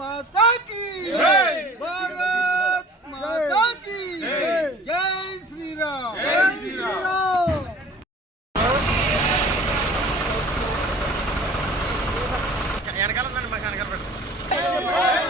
माता की भारत माता की जय श्री राम जय श्री राम వెనకాల మకాన్ కనపడుతుంది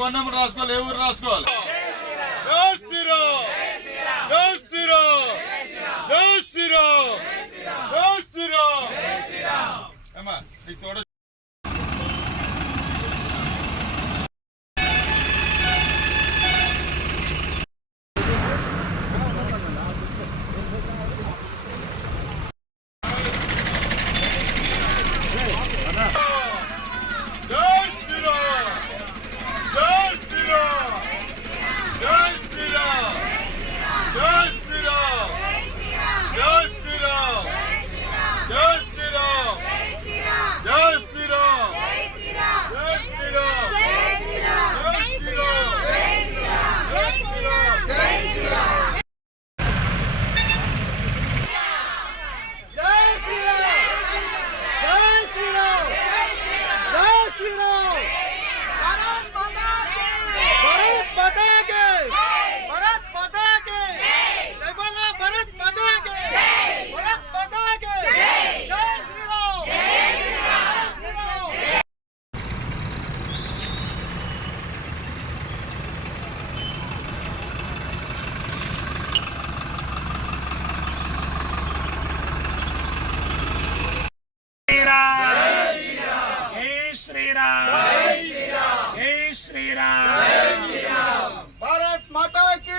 ఫోన్ నెంబర్ రాసుకోవాలి ఏ ఊరు రాసుకోవాలి? నీకు తోడ శ్రీరామ్! జై శ్రీరామ్! భారత్ మాతాకి!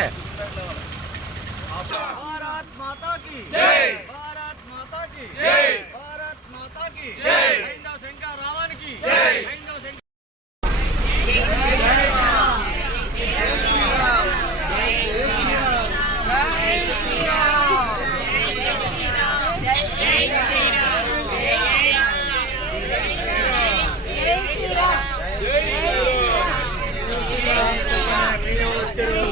है। भारत माता की। जय। भारत माता की। जय। भारत माता की। जय। शंकर रावण की। जय।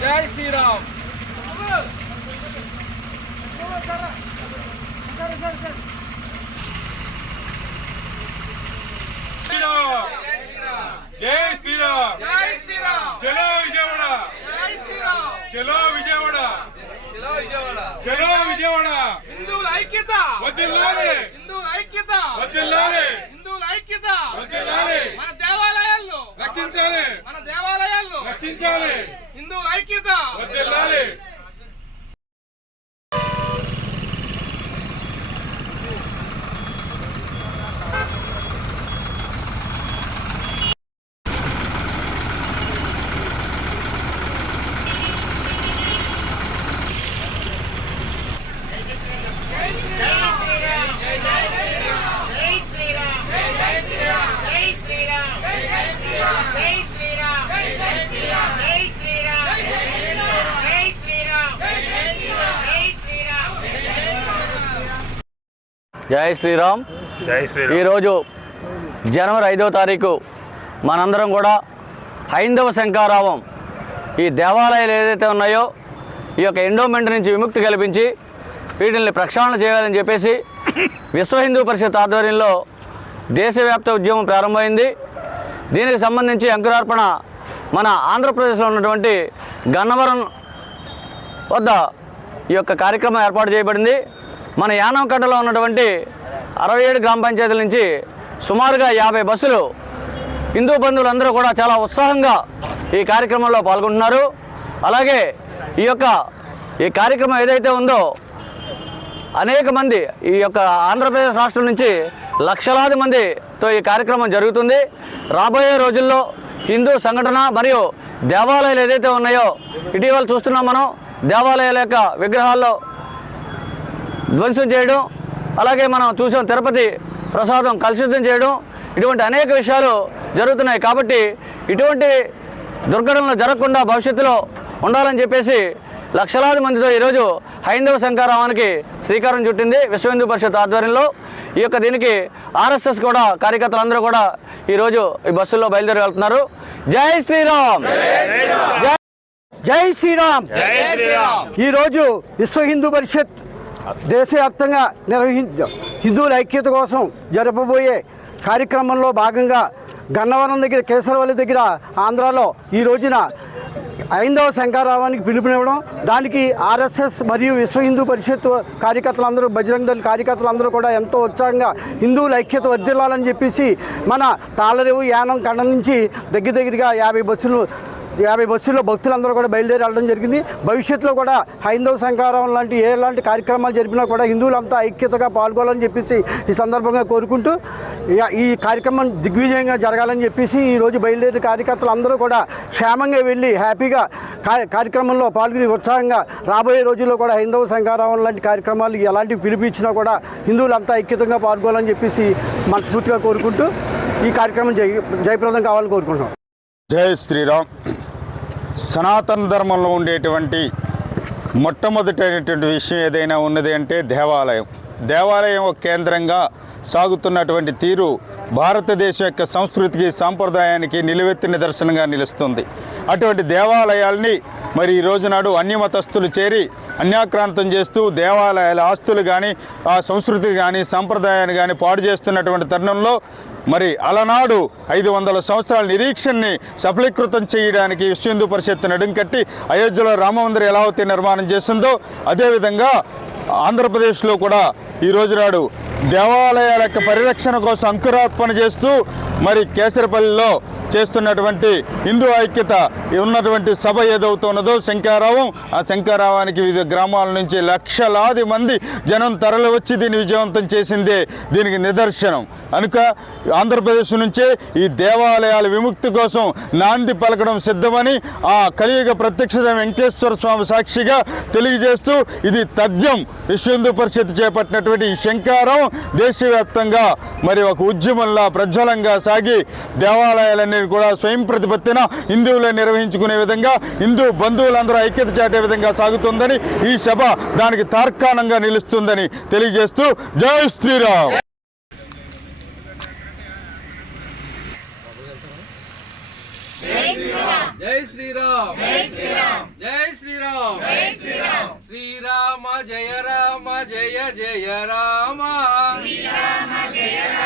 జై శ్రీరామ్ జై శ్రీరామ్ జై శ్రీరామ్ చలో విజయవాడ జై శ్రీరామ్ చలో విజయవాడ చలో విజయవాడ చలో విజయవాడ హిందువుల ఐక్యత వదిల్లాలి హిందువుల ఐక్యత. మన దేవాలయాల్లో. రక్షించాలి మన దేవాలయాల్లో. రక్షించాలి హిందువుల ఐక్యత. వదిల్లాలి జై శ్రీరామ్. ఈరోజు జనవరి ఐదవ తారీఖు మనందరం కూడా హైందవ శంకారావం ఈ దేవాలయాలు ఏదైతే ఉన్నాయో ఈ యొక్క ఎండోమెంట్ నుంచి విముక్తి కల్పించి వీటిని ప్రక్షాళన చేయాలని చెప్పేసి విశ్వ హిందూ పరిషత్ ఆధ్వర్యంలో దేశవ్యాప్త ఉద్యమం ప్రారంభమైంది. దీనికి సంబంధించి అంకురార్పణ మన ఆంధ్రప్రదేశ్లో ఉన్నటువంటి గన్నవరం వద్ద ఈ యొక్క కార్యక్రమం ఏర్పాటు చేయబడింది. మన యానంకట్టలో ఉన్నటువంటి అరవై ఏడు గ్రామ పంచాయతీల నుంచి సుమారుగా యాభై బస్సులు హిందూ బంధువులందరూ కూడా చాలా ఉత్సాహంగా ఈ కార్యక్రమంలో పాల్గొంటున్నారు. అలాగే ఈ యొక్క ఈ కార్యక్రమం ఏదైతే ఉందో అనేక మంది ఈ యొక్క ఆంధ్రప్రదేశ్ రాష్ట్రం నుంచి లక్షలాది మందితో ఈ కార్యక్రమం జరుగుతుంది. రాబోయే రోజుల్లో హిందూ సంఘటన మరియు దేవాలయాలు ఏదైతే ఉన్నాయో ఇటీవల చూస్తున్నాం మనం. దేవాలయాల యొక్క విగ్రహాల్లో ధ్వంసం చేయడం అలాగే మనం చూసాం తిరుపతి ప్రసాదం కలుషితం చేయడం ఇటువంటి అనేక విషయాలు జరుగుతున్నాయి కాబట్టి ఇటువంటి దుర్ఘటనలు జరగకుండా భవిష్యత్తులో ఉండాలని చెప్పేసి లక్షలాది మందితో ఈరోజు హైందవ శంకారావానికి శ్రీకారం చుట్టింది విశ్వ హిందూ పరిషత్ ఆధ్వర్యంలో. ఈ యొక్క దీనికి ఆర్ఎస్ఎస్ కూడా కార్యకర్తలందరూ కూడా ఈరోజు ఈ బస్సుల్లో బయలుదేరి వెళ్తున్నారు. జై శ్రీరామ్! జై జై శ్రీరామ్! ఈరోజు విశ్వ హిందూ పరిషత్ దేశవ్యాప్తంగా నిర్వహించ హిందువుల ఐక్యత కోసం జరపబోయే కార్యక్రమంలో భాగంగా గన్నవరం దగ్గర కేసరవల్లి దగ్గర ఆంధ్రాలో ఈ రోజున ఐందవ శంకారావానికి పిలుపునివ్వడం దానికి ఆర్ఎస్ఎస్ మరియు విశ్వ హిందూ పరిషత్ కార్యకర్తలందరూ బజరంగ దళ కార్యకర్తలందరూ కూడా ఎంతో ఉత్సాహంగా హిందువుల ఐక్యత వర్ధిల్లాలని చెప్పేసి మన తాళరేవు యానం కండ నుంచి దగ్గర దగ్గరగా యాభై బస్సులు యాభై బస్సుల్లో భక్తులందరూ కూడా బయలుదేరి వెళ్ళడం జరిగింది. భవిష్యత్తులో కూడా హైందవ సంకారం లాంటి ఏ లాంటి కార్యక్రమాలు జరిపినా కూడా హిందువులంతా ఐక్యతగా పాల్గొనాలని చెప్పేసి ఈ సందర్భంగా కోరుకుంటూ ఈ కార్యక్రమం దిగ్విజయంగా జరగాలని చెప్పేసి ఈ రోజు బయలుదేరి కార్యకర్తలు అందరూ కూడా క్షేమంగా వెళ్ళి హ్యాపీగా కార్య- కార్యక్రమంలో పాల్గొని ఉత్సాహంగా రాబోయే రోజుల్లో కూడా హైందవ సంకారం లాంటి కార్యక్రమాలు ఎలాంటి పిలిపించినా కూడా హిందువులంతా ఐక్యతంగా పాల్గొనాలని చెప్పేసి మనస్ఫూర్తిగా కోరుకుంటూ ఈ కార్యక్రమం జయ జయప్రదం కావాలని కోరుకుంటున్నాం. జై శ్రీరామ్. సనాతన ధర్మంలో ఉండేటువంటి మొట్టమొదటైనటువంటి విషయం ఏదైనా ఉన్నది అంటే దేవాలయం. దేవాలయం ఒక కేంద్రంగా సాగుతున్నటువంటి తీరు భారతదేశం యొక్క సంస్కృతికి సాంప్రదాయానికి నిలువెత్తి నిదర్శనంగా నిలుస్తుంది. అటువంటి దేవాలయాల్ని మరి ఈ రోజు నాడు అన్యమతస్థులు చేరి అన్యాక్రాంతం చేస్తూ దేవాలయాల ఆస్తులు కానీ ఆ సంస్కృతి కానీ సాంప్రదాయాన్ని కానీ పాడు చేస్తున్నటువంటి తరుణంలో మరి అలనాడు ఐదు వందల సంవత్సరాల నిరీక్షణని సఫలీకృతం చేయడానికి విశ్వ హిందూ పరిషత్ నడుం కట్టి అయోధ్యలో రామమందిరం ఎలా అయితే నిర్మాణం చేసిందో అదేవిధంగా ఆంధ్రప్రదేశ్లో కూడా ఈ రోజు నాడు దేవాలయాల యొక్క పరిరక్షణ కోసం అంకురార్పణ చేస్తూ మరి కేసరపల్లిలో చేస్తున్నటువంటి హిందూ ఐక్యత ఉన్నటువంటి సభ ఏదవుతున్నదో శంకారావం ఆ శంకారావానికి వివిధ గ్రామాల నుంచి లక్షలాది మంది జనం తరలి వచ్చి దీన్ని విజయవంతం చేసిందే దీనికి నిదర్శనం. కనుక ఆంధ్రప్రదేశ్ నుంచే ఈ దేవాలయాల విముక్తి కోసం నాంది పలకడం సిద్ధమని ఆ కలియుగ ప్రత్యక్ష వెంకటేశ్వర స్వామి సాక్షిగా తెలియజేస్తూ ఇది తథ్యం. విశ్వ హిందూ పరిషత్ చేపట్టినటువంటి ఈ శంకారం దేశవ్యాప్తంగా మరి ఒక ఉద్యమంలా ప్రజ్వలంగా సాగి దేవాలయాలన్నీ సభలని కూడా స్వయం ప్రతిపత్తిన హిందువులే నిర్వహించుకునే విధంగా హిందూ బంధువులందరూ ఐక్యత చాటే విధంగా సాగుతుందని ఈ సభ దానికి తార్కాణంగా నిలుస్తుందని తెలియజేస్తూ జై శ్రీరామ్. జై శ్రీరామ్. జై శ్రీరామ్. జై శ్రీరామ్. జై శ్రీరామ్. శ్రీరామ జయ రామ జయ జయ రామ. శ్రీరామ జయ రామ.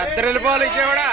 దత్తరిల్లిపోవాలి ఇచ్చేవాడా